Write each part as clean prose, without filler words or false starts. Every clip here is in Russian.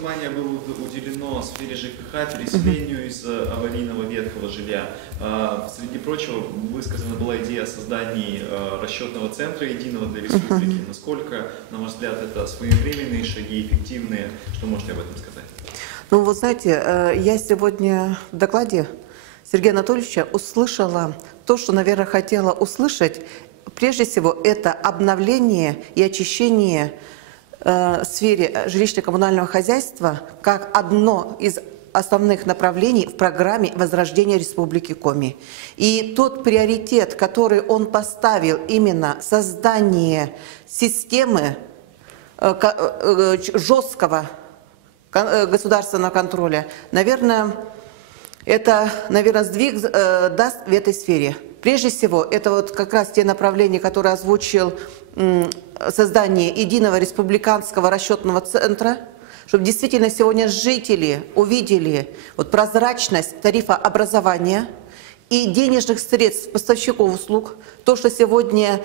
Внимание было уделено сфере ЖКХ, переселению из аварийного ветхого жилья. Среди прочего, высказана была идея о создании расчетного центра единого для республики. Насколько, на ваш взгляд, это своевременные шаги, эффективные? Что можете об этом сказать? Ну, вы знаете, я сегодня в докладе Сергея Анатольевича услышала то, что, наверное, хотела услышать. Прежде всего, это обновление и очищение в сфере жилищно-коммунального хозяйства как одно из основных направлений в программе возрождения Республики Коми. И тот приоритет, который он поставил, именно создание системы жесткого государственного контроля, наверное, это, сдвиг даст в этой сфере. Прежде всего, это вот как раз те направления, которые озвучил создание единого республиканского расчетного центра, чтобы действительно сегодня жители увидели вот прозрачность тарифообразования и денежных средств поставщиков услуг. То, что сегодня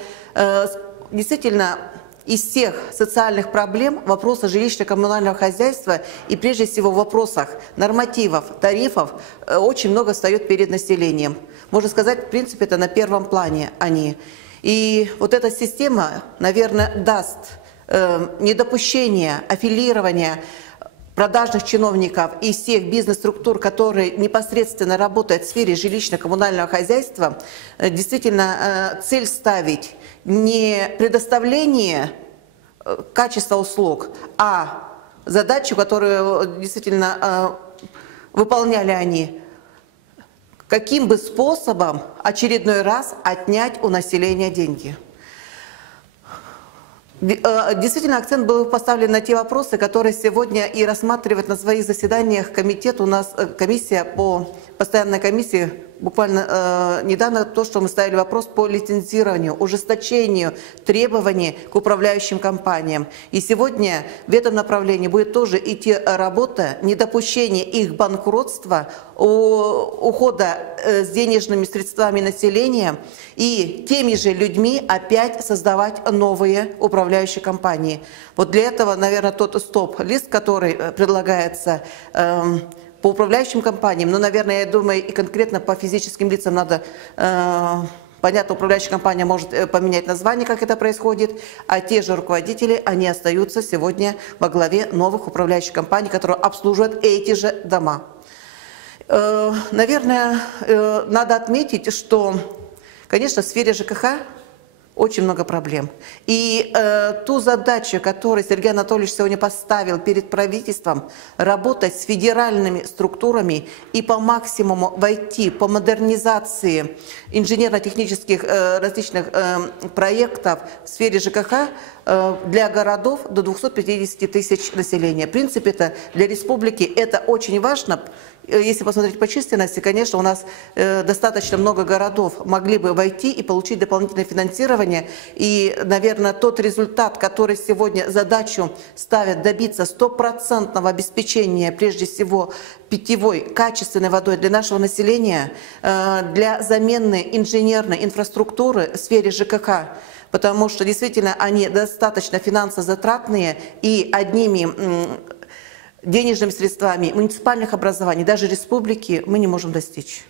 действительно из всех социальных проблем вопроса жилищно-коммунального хозяйства и прежде всего в вопросах нормативов, тарифов очень много встает перед населением. Можно сказать, в принципе, это на первом плане они. И вот эта система, наверное, даст недопущение аффилирования продажных чиновников и всех бизнес-структур, которые непосредственно работают в сфере жилищно-коммунального хозяйства, действительно цель ставить не предоставление качества услуг, а задачу, которую действительно выполняли они, каким бы способом очередной раз отнять у населения деньги. Действительно, акцент был поставлен на те вопросы, которые сегодня и рассматривает на своих заседаниях комитет. У нас комиссия постоянная комиссия, буквально недавно то, что мы ставили вопрос по лицензированию, ужесточению требований к управляющим компаниям. И сегодня в этом направлении будет тоже идти работа, недопущение их банкротства, ухода с денежными средствами населения и теми же людьми опять создавать новые управляющие компании. Вот для этого, наверное, тот стоп-лист, который предлагается по управляющим компаниям, но, наверное, я думаю, и конкретно по физическим лицам надо, понятно, управляющая компания может поменять название, как это происходит, а те же руководители, они остаются сегодня во главе новых управляющих компаний, которые обслуживают эти же дома. Наверное, надо отметить, что, конечно, в сфере ЖКХ очень много проблем. И ту задачу, которую Сергей Анатольевич сегодня поставил перед правительством, работать с федеральными структурами и по максимуму войти по модернизации инженерно-технических различных проектов в сфере ЖКХ для городов до 250 тысяч населения. В принципе, это для республики это очень важно. Если посмотреть по численности, конечно, у нас достаточно много городов могли бы войти и получить дополнительное финансирование. И, наверное, тот результат, который сегодня задачу ставят добиться стопроцентного обеспечения, прежде всего, питьевой, качественной водой для нашего населения, для замены инженерной инфраструктуры в сфере ЖКХ, потому что действительно они достаточно финансозатратные и одними денежными средствами муниципальных образований, даже республики, мы не можем достичь.